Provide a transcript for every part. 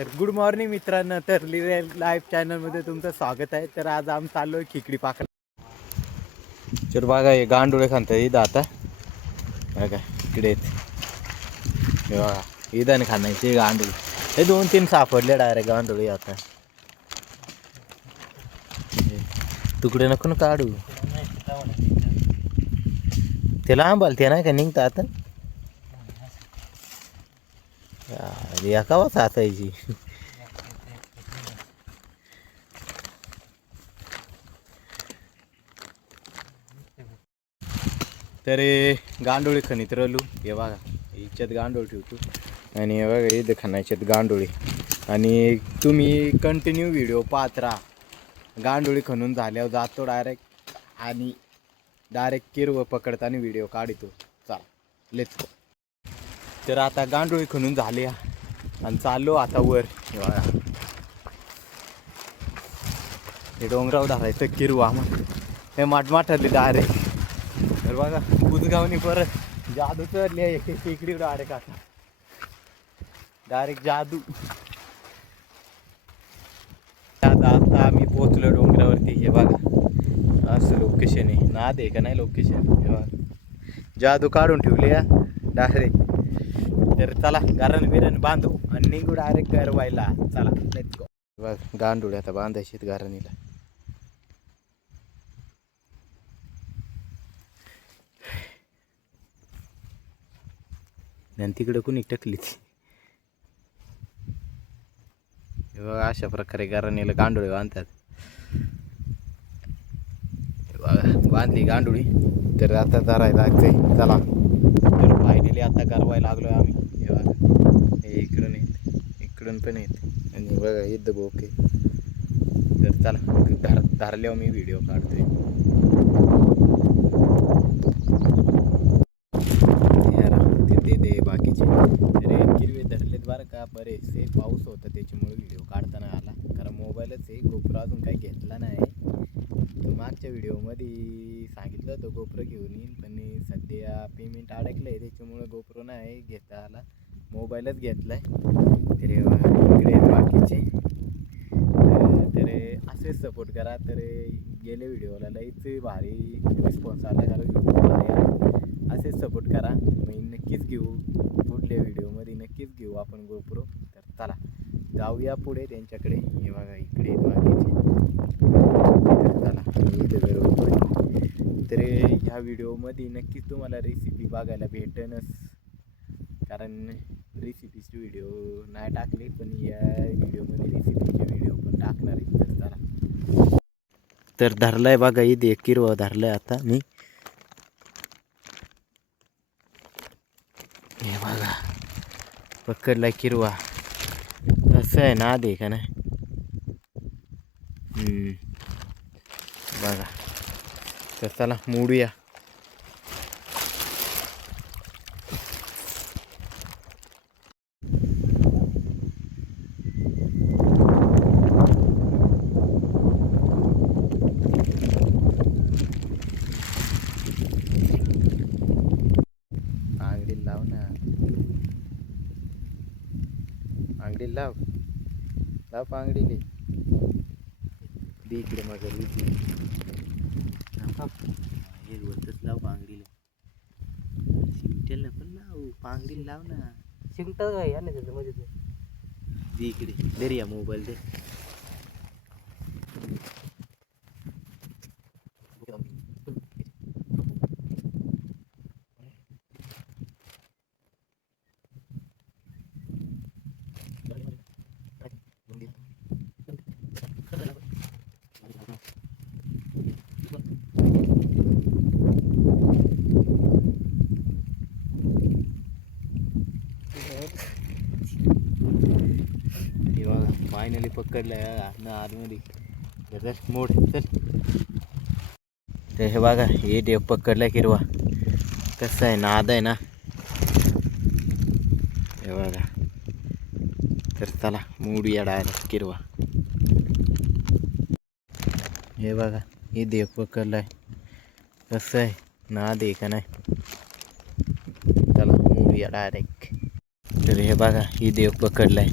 तर good morning मित्रांनो, तर लाईव्ह चॅनलमध्ये तुमचं स्वागत आहे. तर आज आम्ही चाललो आहे खिकडी पाकला. तर बघा हे गांडुळे खांत इथं आता बघा इकडे हे बघा इथं खाण्याचे गांडुळे हे 2-3 सापडले डायरेक्ट गांडुळे. आता तुकडे नको ना काढू, त्याला आंबाल ते नाही का निघता आता एका वाच असायची. तर गांडोळी खणीत राहिलो. हे बघा हिच्यात गांडोळ ठेवतो आणि हे बघा इथं खाण्याच्यात गांडोळी. आणि तुम्ही कंटिन्यू व्हिडिओ पाहत राहा. गांडोळी खणून झाल्यावर जातो डायरेक्ट आणि डायरेक्ट किरवं पकडताना व्हिडिओ काढतो. चला लेट्स गो. तर आता गांडोळी खणून झाली आणि चाललो आता वर. हे बघा हे डोंगरावर धरायचं किरवा मग हे माटमाठाली डायरेक्ट. तर बघा बुजगावनी परत जादू चढली आहे टेकडी डायरेक्ट. आता डायरेक्ट जादू. आता आम्ही पोचलो डोंगरावरती. हे बघा असं लोकेशन आहे. नाद आहे का नाही लोकेशन. हे बघा जादू काढून ठेवले डायरेक्ट. तर चला गारण बिरण बांधू आणि निघू डायरेक्ट गरवायला. चला लेट्स गो. बघ गांडुळे आता बांधायचे गारणीला. आणि तिकडं कुणी टकलीच. बघा अशा प्रकारे गारणीला गांडुळे बांधतात. बघा बांधली गांडुळी. तर आता धरायला लागते. चला तर फायनली आता गरवायला लागलोय आम्ही. हे बघा हे इकडून येत इकडून पण येत आणि बघा इथं बोके. तर चला धरल्यावर मी व्हिडिओ काढतोय. ते बाकीचे तर किरवे धरलेत बरं का. बरेचसे पाऊस होता त्याच्यामुळे व्हिडिओ काढता नाही आला. कारण मोबाईलच आहे, गोप्रो अजून काही घेतला नाही. मागच्या व्हिडिओमध्ये सांगितलं होतं गोप्रो घेऊन येईन, पण सध्या पेमेंट अडकलं आहे त्याच्यामुळे गोप्रो नाही घेता आला. मोबाईलच घेतला आहे. तर इकडे बाकीचे तर असेच सपोर्ट करा. तर गेल्या व्हिडिओला लईच भारी रिस्पॉन्स आला. कारण असेच सपोर्ट करा. मी नक्कीच घेऊ पुढल्या व्हिडिओमध्ये नक्कीच घेऊ आपण गोप्रो. तर चला जाऊया पुढे त्यांच्याकडे. हे बघा इकडे बाकीचे. चला तर ह्या व्हिडिओमध्ये नक्कीच तुम्हाला रेसिपी बघायला भेटेनच. कारण रेसिपीचे व्हिडिओ नाही टाकले, पण या व्हिडिओमध्ये रेसिपीचे व्हिडिओ पण टाकणार आहे. तर चला तर धरलाय बघा इथे किरवा धरलाय आता मी. हे बघा पकडलाय किरवा. कसं आहे ना दे का नाही. बघा तर चला मोडूया. आंगडीला लाव ना, आंगडीला लाव लाव पांगडीले. इकडे मग हे वरतच लाव पांगडीला. शिंगटेल पण लाव पांगडीला लाव ना. शिंगट काय या नाही त्याच्यामध्ये ते इकडे दे या मोबाईल दे. फायनली पकडलं ना आतमध्ये. तर मोड चल. तर हे बघा हे देव पकडलाय किरवा. कसं आहे नाद आहे ना. हे बघा तर चला मोडूया डायरेक्ट किरवा. हे बघा हे देव पकडलाय. कसं आहे नाद आहे का नाही. चला मोडूया डायरेक्ट. तर हे बघा ही देव पकडलाय.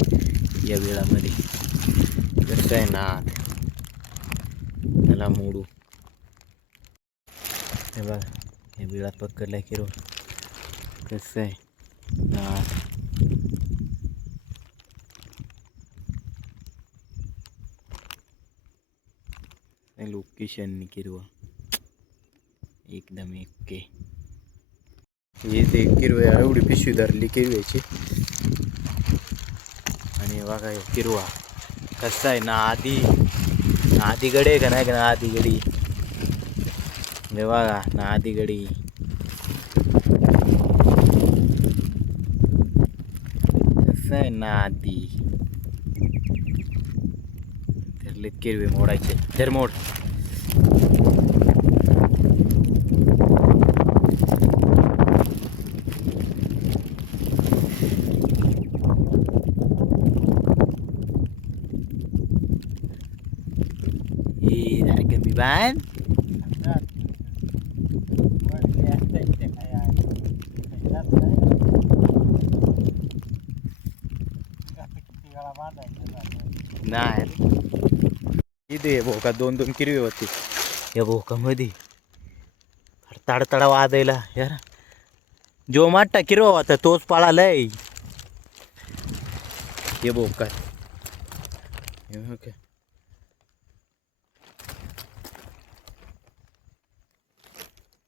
या वेळामध्ये कसं आहे नाद त्याला मोडू. हे बघा या बिळात पकडलाय किरवा. कसं आहे नाद. लोकेशन किरवा एकदम एके. हे ते किरवे एवढी पिशवी धरली किरव्याची. आणि बघा हे किरवा कसा आहे ना आधी गडी आहे का नाही का ना आधी गडी. हे बघा ना आधी गडी. कसं आहे ना आधी धरलेत किरवे मोडायचे. धर मोड. Ban नाही इथे भोका 2-2 किरवे होते या भोकामध्ये. ताडताडा वाजायला यार. जो माठा किरवा होता तोच पळालाय हे भोका.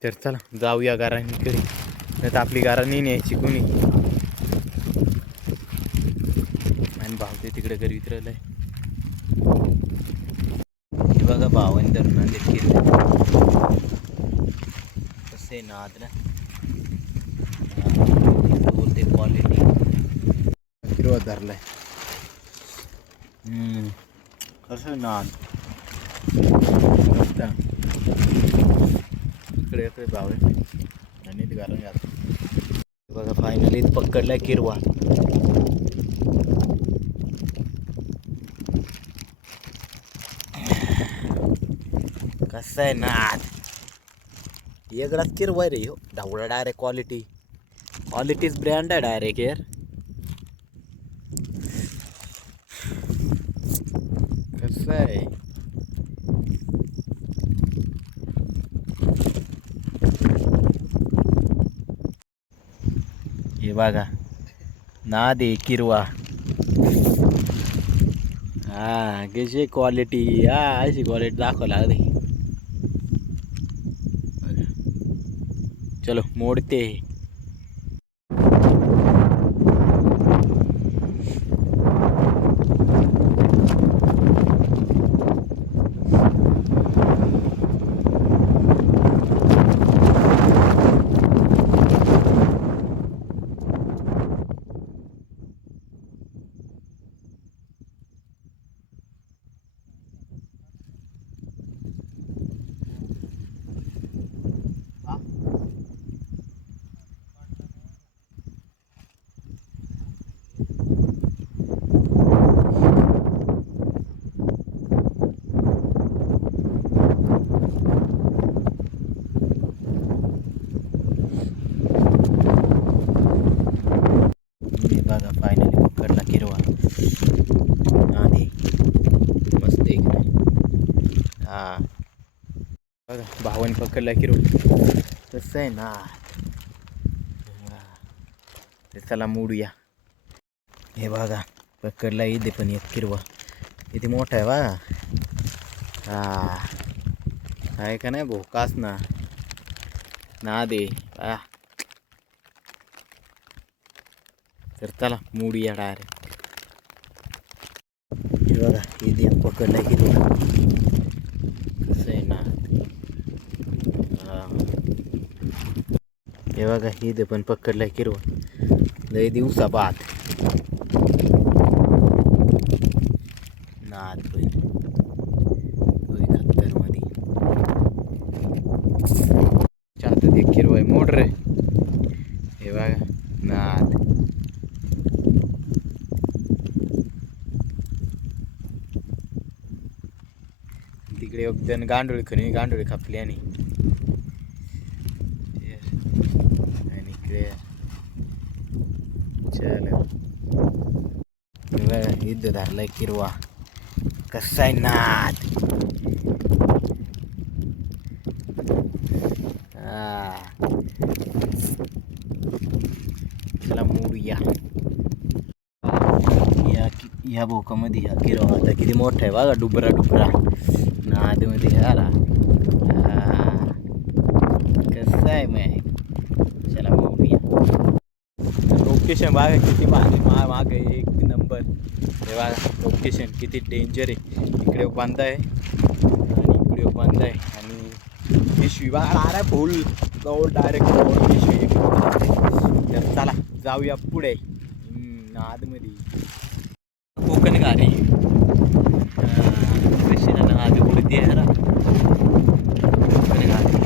तर चला जाऊया गारांकडे. नाही तर आपली गारा नाही न्यायची कोणी. आणि भाव ते तिकडे घरी वितरलंय. हे बघा भावाने धरून आणले किरवे. कसे नाद ना बोलते क्वालिटी. किरवा धरलाय. कसं नाद इकडे इकडे भाव आहे. आणि ते घालून घालतो. बघा फायनली पकडलाय किरवा. कसं आहे नाद वेगळाच किरवा रे हो. ढवळा डायरेक्ट क्वालिटीज ब्रँड आहे डायरेक्ट यार. कसं आहे हे बघा नाद आहे किरवा. हा कशी क्वालिटी. हा अशी क्वालिटी दाखवा लागते. चलो मोडते. बघा फायनली पकडला किरवा. आधी मस्त एक नाही. हा बघा भावाने पकडला किरवा. कसं आहे ना ते चला मोडूया. हे बघा पकडला इथे पण एक किरवा. किती मोठा आहे बघा. हा आहे का नाही भोकास ना दे. तर चला मोडूया डायरेक्ट. हे बघा इथे पकडला किरवा. कसं आहे ना हे बघा इथे पण पकडला किरवा. लय दिवसा बाद नाद पण खतर मध्ये चाहत एक किरवा आहे. मोड रे. हे बघा नाद. तिकडे एकदम गांडोळी खापली आणि इकडे चल इथं धरलाय किरवा. कसा आहे नाद. चला मोडूया. या भोकामध्ये या किरवा आता किती मोठा आहे बघा. डुबरा नादमध्ये आला. कसं आहे मग. चला मोडूया. लोकेशन बघा किती भारी. माग एक नंबर. हे बघा लोकेशन किती डेंजर आहे. इकडे बांधा आहे आणि इकडे बांधा आहे आणि पिशवी बघा. अरे फुल जवळ डायरेक्ट पिशवी. तर चला जाऊया पुढे. नादमध्ये कोकण गाडी कशी ना नाद उडती आहे जरा. कोकण गाडी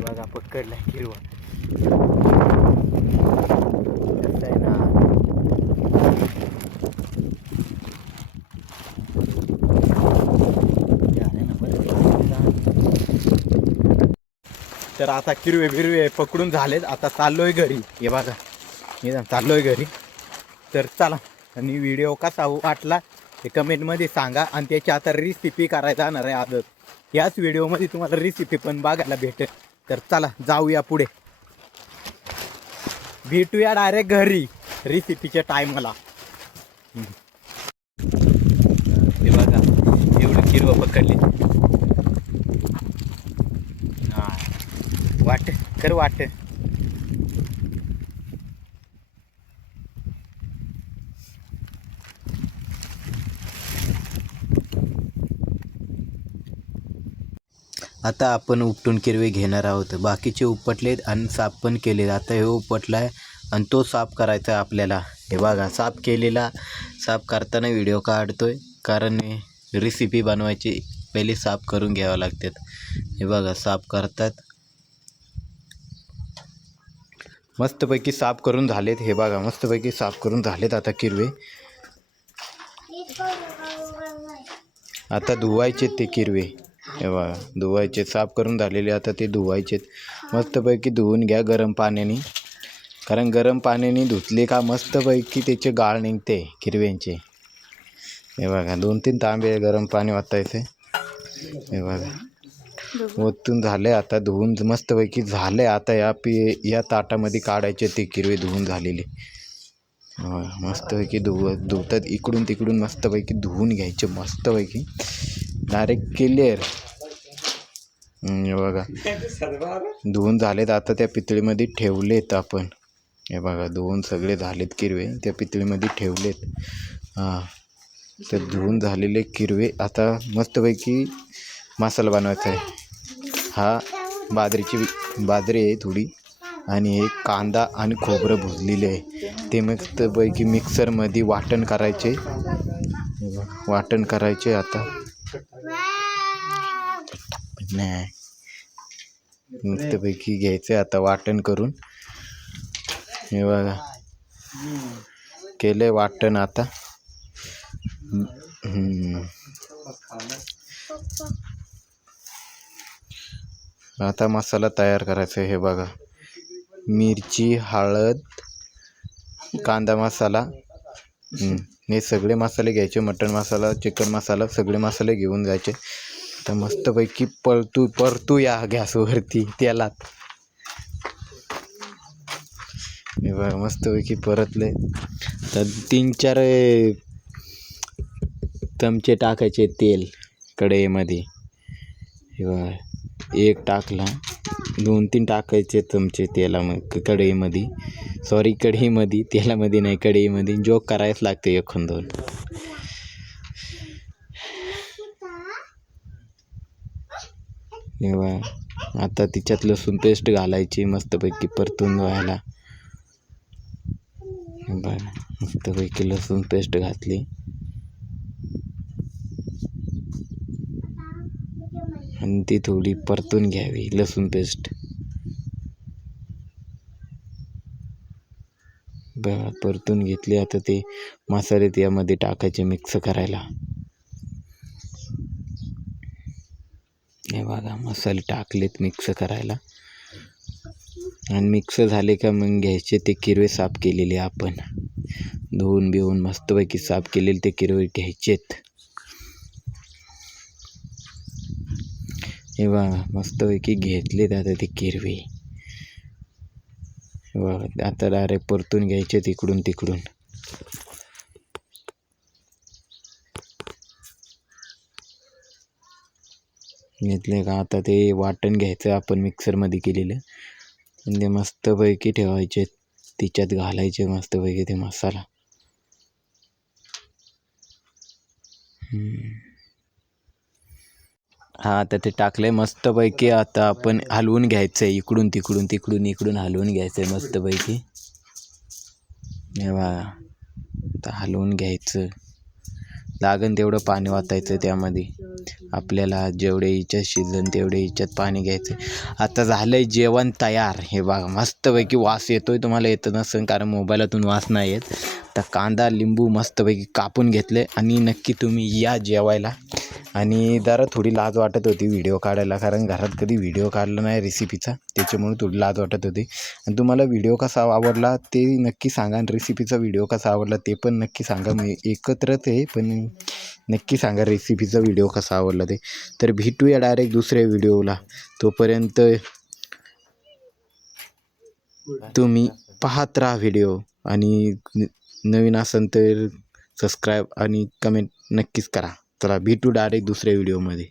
बघा पकडला किरवा. कसं आहे ना. तर आता किरवे बिरवे पकडून झालेत. आता चाललोय घरी. हे बघा मी चाललोय घरी. तर चला. आणि व्हिडिओ कसा वाटला हे कमेंटमध्ये सांगा. आणि त्याची आता रेसिपी करायला जाणार आहे आजच. याच व्हिडिओमध्ये तुम्हाला रेसिपी पण बघायला भेटेल. तर चला जाऊया पुढे. भेटूया डायरेक्ट घरी रेसिपीच्या टायमाला. हे बघा एवढं किरवं पकडले. हा वाट कर वाट. आता आपण उपटून किरवे घेणार आहोत. बाकीचे उपटलेत आणि साफ पण केलेत. आता हे उपटलाय आणि तो साफ करायचा आहे आपल्याला. हे बघा साफ केलेला. साफ करताना व्हिडिओ काढतोय कारण रेसिपी बनवायची पहिले साफ करून घ्यावं लागतात. हे बघा साफ करतात. मस्तपैकी साफ करून झालेत. हे बघा मस्तपैकी साफ करून झालेत आता किरवे. आता धुवायचे ते किरवे. हे बघा धुवायचे. साफ करून झालेले आता ते धुवायचेत. मस्तपैकी धुवून घ्या गरम पाण्याने. कारण गरम पाण्याने धुतले का मस्तपैकी त्याचे गाळ निघते किरव्यांचे. हे बघा 2-3 तांबे गरम पाणी वाटायचे. हे बघा ओतून झाले. आता धुवून मस्तपैकी झाले. आता या ताटामध्ये काढायचे ते किरवे धुवून झालेले. मस्तपैकी धुवतात. इकडून तिकडून मस्तपैकी धुवून घ्यायचे. मस्तपैकी डायरेक्ट क्लिअर. हे बघा धुवून झालेत. आता त्या पितळीमध्ये ठेवलेत आपण. हे बघा धुवून सगळे झालेत किरवे त्या पितळीमध्ये ठेवलेत. तर धुवून झालेले किरवे आता मस्तपैकी मसाला बनवायचा आहे. हा बाजरी आहे थोडी आणि एक कांदा आणि खोबरं भुजलेले आहे. ते मस्तपैकी मिक्सरमध्ये वाटण करायचे. वाटण करायचे आता. नाही मस्तपैकी घ्यायचं आता वाटण करून. हे बघा केले वाटण आता. आता मसाला तयार करायचा आहे. हे बघा मिरची, हळद, कांदा मसाला हे सगळे मसाले घ्यायचे. मटण मसाला, चिकन मसाला सगळे मसाले घेऊन जायचे. तर मस्तपैकी परतू या गॅसवरती तेलात. हे बघा मस्तपैकी परतले. तर 3-4 चमचे टाकायचे तेल कढईमध्ये. हे बघा एक टाकला. 2-3 टाकायचे चमचे तेलामध्ये कढईमध्ये. सॉरी कढईमध्ये तेलामध्ये नाही कढईमध्ये. जोक करायच लागते 1-2. हे बघा आता तिच्यात लसूण पेस्ट घालायची मस्तपैकी परतून व्हायला. बघा मस्तपैकी लसूण पेस्ट घातली. आणि ती थोडी परतून घ्यावी लसूण पेस्ट. बघा परतून घेतली. आता ते मसाले त्यामध्ये टाकायचे मिक्स करायला. हे बघा मसाले टाकलेत मिक्स करायला. आणि मिक्स झाले का मग घ्यायचे ते किरवे साफ केलेले आपण धुवून बिवून मस्तपैकी साफ केलेले ते किरवे घ्यायचेत. हे बघा मस्तपैकी घेतलेत आता ते किरवे. बघा आता डायरेक्ट परतून घ्यायचे तिकडून तिकडून. घेतले का आता ते वाटण घ्यायचं आपण मिक्सरमध्ये केलेलं आणि ते मस्तपैकी ठेवायचे. तिच्यात घालायचे मस्तपैकी ते मसाला. हा आता ते टाकलंय मस्तपैकी. आता आपण हलवून घ्यायचं आहे इकडून तिकडून तिकडून इकडून हलवून घ्यायचं आहे मस्तपैकी. हे बघा आता हलवून घ्यायचं. लागन तेवढं पाणी वाटायचं त्यामध्ये. आपल्याला जेवढे हिच्यात शिजन तेवढे हिच्यात पाणी घ्यायचं. आता झालंय जेवण तयार. हे बघा मस्तपैकी वास येतोय. तुम्हाला येत नसेल कारण मोबाईलातून वास नाही येत. तर कांदा लिंबू मस्तपैकी कापून घेतले आणि नक्की तुम्ही या जेवायला. आणि जरा थोडी लाज वाटत होती व्हिडिओ काढायला कारण घरात कधी व्हिडिओ काढला नाही रेसिपीचा, त्याच्यामुळे थोडी लाज वाटत होती. आणि तुम्हाला व्हिडिओ कसा आवडला ते नक्की सांगा. आणि रेसिपीचा व्हिडिओ कसा आवडला ते पण नक्की सांगा. मी एकत्रच आहे पण नक्की सांगा रेसिपीचा व्हिडिओ कसा आवडला ते. तर भेटूया डायरेक्ट दुसऱ्या व्हिडिओला. तोपर्यंत तुम्ही पाहत राहा व्हिडिओ. आणि नवीन असेल तर सबस्क्राईब आणि कमेंट नक्कीच करा. चला भेटू डायरेक्ट दुसऱ्या व्हिडिओमध्ये.